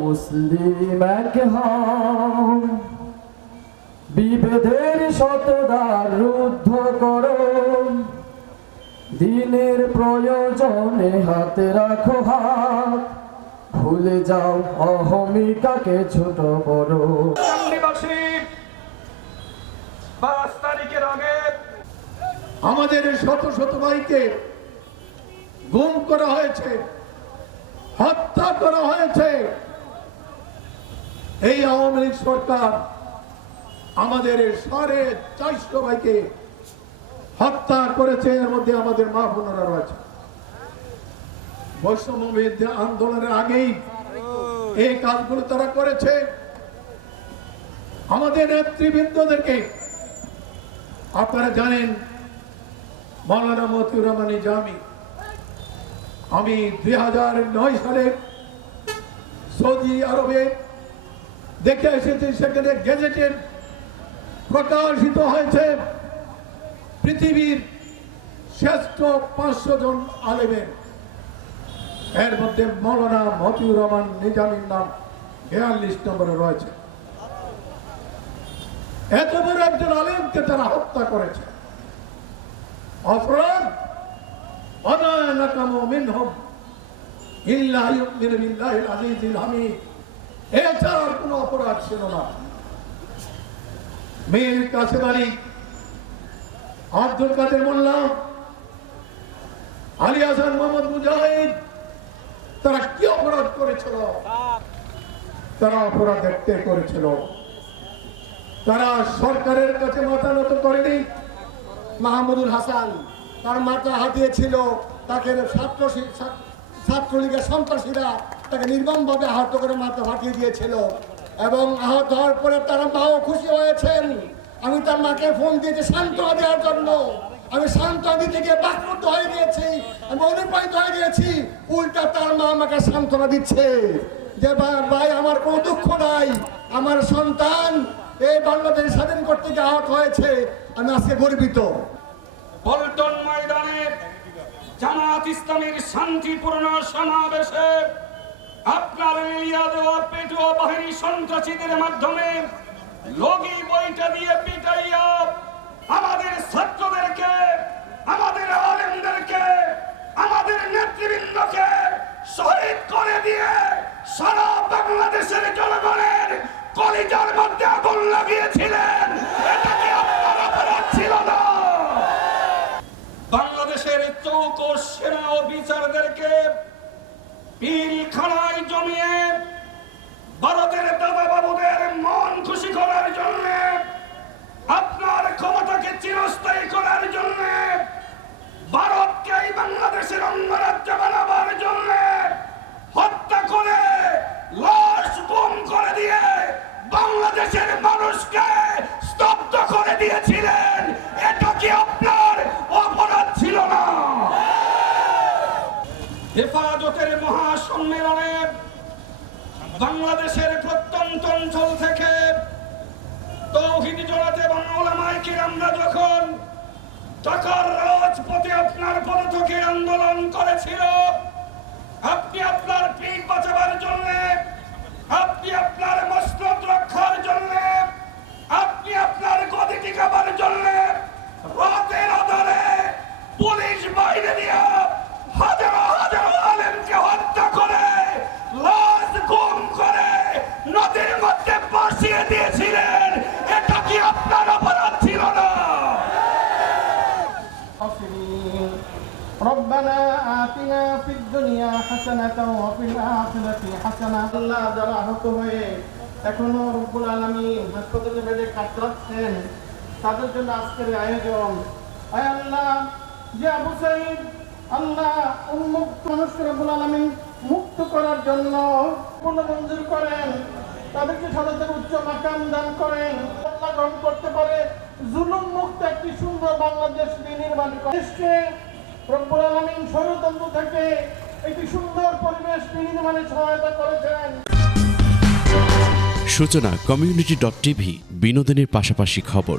মুসলিম এক হও। বিভেদের শতদার রুদ্ধ করো। দিনের প্রয়োজনে হাতে রাখো হাত। ভুলে যাও অহমিকাকে ছোট বড় পাঁচ তারিখের আগে আমাদের শত শত ভাইকে গুম করা হয়েছে। হত্যা করা হয়েছে। এই আওয়ামী লীগ সরকার আমাদের সাড়ে চারশো ভাইকে হত্যা করেছে, এর মধ্যে আমাদের মা বোনেরা রয়েছে। বৈষম্য আন্দোলনের আগেই এই কাজগুলো তারা করেছে। আমাদের নেতৃবৃন্দদেরকে আপনারা জানেন, মৌলানা মতিউর রহমান জামি আমি দুই হাজার নয় সালে সৌদি আরবে দেখে এসেছি, সেখানে গেজেটের প্রকাশিত হয়েছে পৃথিবীর শ্রেষ্ঠ পাঁচশো জন আলেমের। এর মধ্যে মৌলানা মতিউর রহমান নিজামীর নাম বিয়াল্লিশ নম্বরে রয়েছে। এত বড় একজন আলেমকে তারা হত্যা করেছে। অপরাধ অনায়ানাকামো মিনহুম। ইল্লা ইউমিনু বিল্লাহিল আজিজিল হামিদ। এছাড়া আর কোনো অপরাধ ছিল না। মেয়ের কাছে বাড়ি আব্দুল কাদের মোল্লা, আলী হাসান, মোহাম্মদ মুজাহিদ, তারা কি অপরাধ করেছিল? তারা অপরাধ দেখতে করেছিল। তারা সরকারের কাছে মাথা নত করেনি। মাহমুদুল হাসান তার মাথা হাতিয়েছিল তাকে ছাত্র ছাত্রলীগের সন্ত্রাসীরা তাকে নির্মমভাবে আহত করে মাথা ফাটিয়ে দিয়েছিল এবং আহত হওয়ার পরে তার মাও খুশি হয়েছেন। আমি তার মাকে ফোন দিয়েছি, সান্ত্বনা দেওয়ার জন্য। আমি সান্ত্বনা দিতে গিয়ে বাকরুদ্ধ হয়ে গিয়েছি। আমি অনুপ্রাণিত হয়ে গিয়েছি। উল্টা তার মা আমাকে সান্ত্বনা দিচ্ছে যে ভাই, আমার কোনো দুঃখ নাই। আমার সন্তান এই বাংলাদেশ স্বাধীন করতে গিয়ে আহত হয়েছে। আমি আজকে গর্বিত। পল্টন ইসলামের শান্তিপূর্ণ সমাবেশে আপনার মিলিয়া দেওয়া পেটুয়া বাহিনী সন্ত্রাসীদের মাধ্যমে লগি বইটা দিয়ে পিটাইয়া আমাদের ছাত্রদেরকে, আমাদের আলেমদেরকে, আমাদের নেতৃবৃন্দকে শহীদ করে দিয়ে সারা বাংলাদেশের জনগণের কলিজার মধ্যে আগুন লাগিয়েছিলেন। এটা কি আপনার অপরাধ ছিল না বাংলাদেশের চৌকো সেনা ও বিচারদেরকে পিলখানায় হেফাজতের মহাসম্মেলনে বাংলাদেশের প্রত্যন্ত অঞ্চল থেকে যখন আপনার আন্দোলন করেছিল আপনি আপনার তাদের জন্য আজকের আয়োজন। আল্লাহ উন্মুক্ত মানুষ রব্বুল আলামিন মুক্ত করার জন্য মঞ্জুর করেন। তাদেরকে সদাতের উচ্চ মাকাম দান করেন। আল্লাহ গ্রহণ করতে পারে জুলুম মুক্ত একটি সুন্দর বাংলাদেশ নির্মাণ করে। রব্বুল আলমিন থেকে একটি সুন্দর পরিবেশ বিনির্মাণে সহায়তা করেছেন। সূচনা কমিউনিটি ডট টিভি, বিনোদনের পাশাপাশি খবর।